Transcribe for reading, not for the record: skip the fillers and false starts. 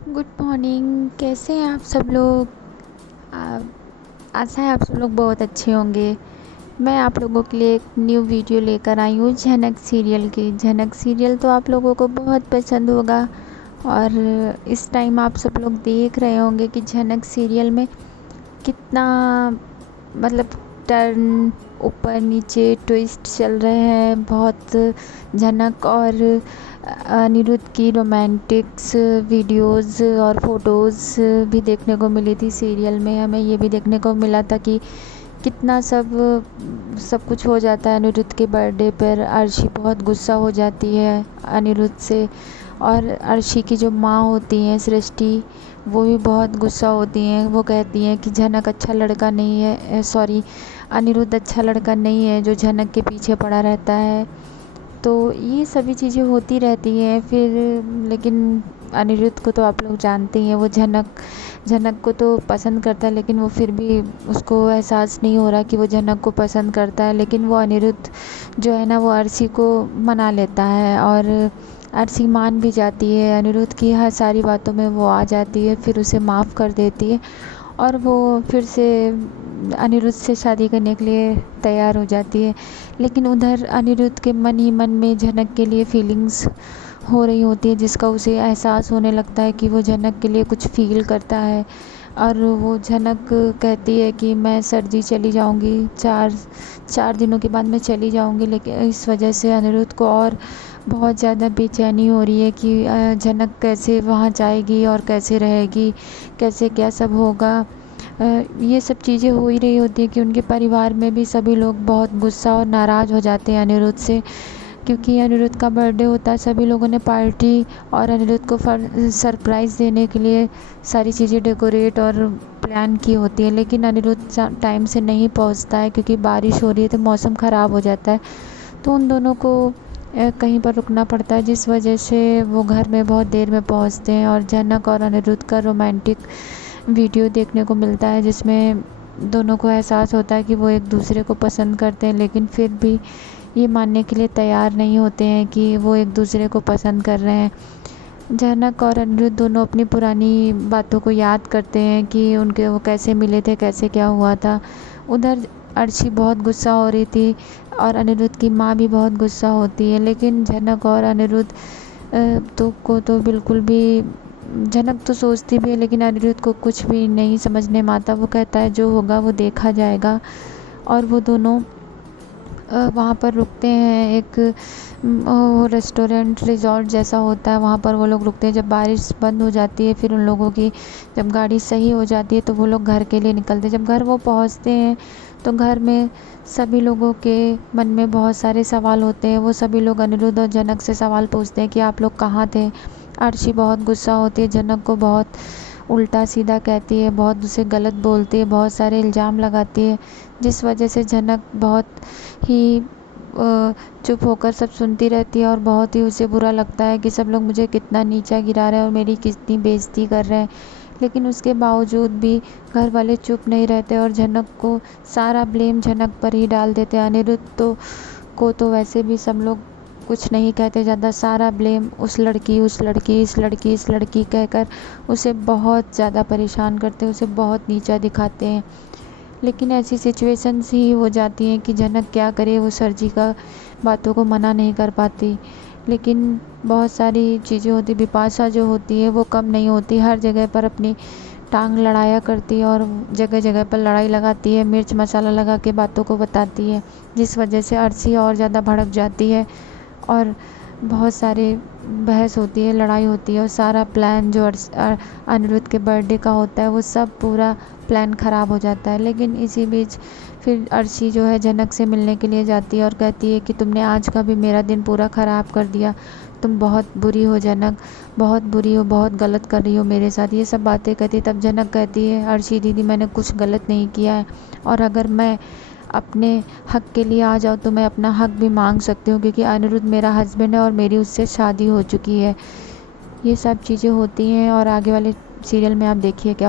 Good morning. कैसे हैं आप सब लोग? आ- आशा है आप सब लोग बहुत अच्छे होंगे। मैं आप लोगों के लिए एक न्यू वीडियो लेकर आई हूँ झनक सीरियल की। झनक सीरियल तो आप लोगों को बहुत पसंद होगा और इस टाइम आप सब लोग देख रहे होंगे कि झनक सीरियल में कितना मतलब टर्न, ऊपर नीचे ट्विस्ट चल रहे हैं बहुत। झनक और अनिरुद्ध की रोमांटिक्स वीडियोस और फोटोज़ भी देखने को मिली थी सीरियल में। हमें ये भी देखने को मिला था कि कितना सब कुछ हो जाता है अनिरुद्ध के बर्थडे पर। अर्शी बहुत गुस्सा हो जाती है अनिरुद्ध से, और अर्शी की जो माँ होती हैं सृष्टि, वो भी बहुत गुस्सा होती हैं। वो कहती हैं कि झनक अच्छा लड़का नहीं है, सॉरी, अनिरुद्ध अच्छा लड़का नहीं है जो झनक के पीछे पड़ा रहता है। तो ये सभी चीज़ें होती रहती हैं फिर। लेकिन अनिरुद्ध को तो आप लोग जानते ही हैं, वो झनक झनक को तो पसंद करता है, लेकिन वो फिर भी उसको एहसास नहीं हो रहा कि वो झनक को पसंद करता है। लेकिन वो अनिरुद्ध जो है ना, वो अर्शी को मना लेता है और अर्शी मान भी जाती है। अनिरुद्ध की हर सारी बातों में वो आ जाती है, फिर उसे माफ़ कर देती है और वो फिर से अनिरुद्ध से शादी करने के लिए तैयार हो जाती है। लेकिन उधर अनिरुद्ध के मन ही मन में झनक के लिए फीलिंग्स हो रही होती है, जिसका उसे एहसास होने लगता है कि वो झनक के लिए कुछ फ़ील करता है। और वो झनक कहती है कि मैं सर्दी चली जाऊंगी, चार चार दिनों के बाद मैं चली जाऊंगी। लेकिन इस वजह से अनिरुद्ध को और बहुत ज़्यादा बेचैनी हो रही है कि झनक कैसे वहाँ जाएगी और कैसे रहेगी, कैसे क्या सब होगा। ये सब चीज़ें हो ही रही होती है कि उनके परिवार में भी सभी लोग बहुत गुस्सा और नाराज़ हो जाते हैं अनिरुद्ध से, क्योंकि अनिरुद्ध का बर्थडे होता है। सभी लोगों ने पार्टी और अनिरुद्ध को सरप्राइज़ देने के लिए सारी चीज़ें डेकोरेट और प्लान की होती है, लेकिन अनिरुद्ध टाइम से नहीं पहुंचता है क्योंकि बारिश हो रही है तो मौसम ख़राब हो जाता है। तो उन दोनों को कहीं पर रुकना पड़ता है, जिस वजह से वो घर में बहुत देर में पहुंचते हैं। और झनक और अनिरुद्ध का रोमांटिक वीडियो देखने को मिलता है, जिसमें दोनों को एहसास होता है कि वो एक दूसरे को पसंद करते हैं, लेकिन फिर भी ये मानने के लिए तैयार नहीं होते हैं कि वो एक दूसरे को पसंद कर रहे हैं। झनक और अनिरुद्ध दोनों अपनी पुरानी बातों को याद करते हैं कि उनके वो कैसे मिले थे, कैसे क्या हुआ था। उधर अर्शी बहुत गुस्सा हो रही थी और अनिरुद्ध की माँ भी बहुत गुस्सा होती है। लेकिन झनक और अनिरुद्ध तो बिल्कुल भी, झनक तो सोचती भी है लेकिन अनिरुद्ध को कुछ भी नहीं समझने में आता। वो कहता है जो होगा वो देखा जाएगा। और वो दोनों वहाँ पर रुकते हैं, एक रेस्टोरेंट रिजॉर्ट जैसा होता है, वहाँ पर वो लोग रुकते हैं। जब बारिश बंद हो जाती है, फिर उन लोगों की जब गाड़ी सही हो जाती है तो वो लोग घर के लिए निकलते हैं। जब घर वो पहुँचते हैं तो घर में सभी लोगों के मन में बहुत सारे सवाल होते हैं। वो सभी लोग अनिरुद्ध और झनक से सवाल पूछते हैं कि आप लोग कहाँ थे। अर्शी बहुत गुस्सा होती है, झनक को बहुत उल्टा सीधा कहती है, बहुत उसे गलत बोलती है, बहुत सारे इल्ज़ाम लगाती है, जिस वजह से झनक बहुत ही चुप होकर सब सुनती रहती है। और बहुत ही उसे बुरा लगता है कि सब लोग मुझे कितना नीचा गिरा रहे हैं और मेरी कितनी बेइज्जती कर रहे हैं। लेकिन उसके बावजूद भी घर वाले चुप नहीं रहते और झनक को सारा ब्लेम झनक पर ही डाल देते हैं। अनिरुद्ध को तो वैसे भी सब लोग कुछ नहीं कहते ज़्यादा, सारा ब्लेम इस लड़की इस लड़की कहकर उसे बहुत ज़्यादा परेशान करते हैं, उसे बहुत नीचा दिखाते हैं। लेकिन ऐसी सिचुएशंस ही हो जाती हैं कि झनक क्या करे, वो सरजी का बातों को मना नहीं कर पाती। लेकिन बहुत सारी चीज़ें होती, बिपाशा जो होती है वो कम नहीं होती, हर जगह पर अपनी टांग लड़ाया करती है और जगह जगह पर लड़ाई लगाती है, मिर्च मसाला लगा के बातों को बताती है, जिस वजह से अर्शी और ज़्यादा भड़क जाती है और बहुत सारे बहस होती है, लड़ाई होती है। और सारा प्लान जो अनिरुद्ध के बर्थडे का होता है वो सब पूरा प्लान ख़राब हो जाता है। लेकिन इसी बीच फिर अर्शी जो है झनक से मिलने के लिए जाती है और कहती है कि तुमने आज का भी मेरा दिन पूरा ख़राब कर दिया, तुम बहुत बुरी हो झनक, बहुत बुरी हो, बहुत गलत कर रही हो मेरे साथ। ये सब बातें कहती है। तब झनक कहती है, अर्शी दीदी मैंने कुछ गलत नहीं किया है, और अगर मैं अपने हक के लिए आ जाऊँ तो मैं अपना हक भी मांग सकती हूँ, क्योंकि अनिरुद्ध मेरा हस्बैंड है और मेरी उससे शादी हो चुकी है। ये सब चीज़ें होती हैं और आगे वाले सीरियल में आप देखिए क्या